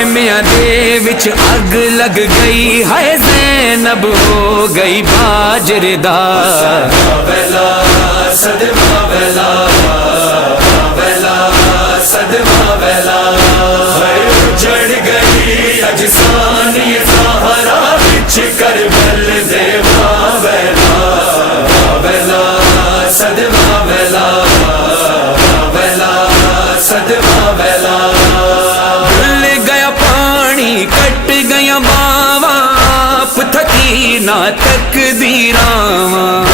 खेमिया दे विच अग लग गई है, ज़ैनब हो गई बाजरदार। वेला सदमा वेला, वेला सदमा वेला, जड़ गई अजसानी ज़हरा विच करबल देवा। वेला वेला सदमा वेला, वेला सदमा वेला, भूल गया पानी कट गया बावा, थकी ना तकदीरां।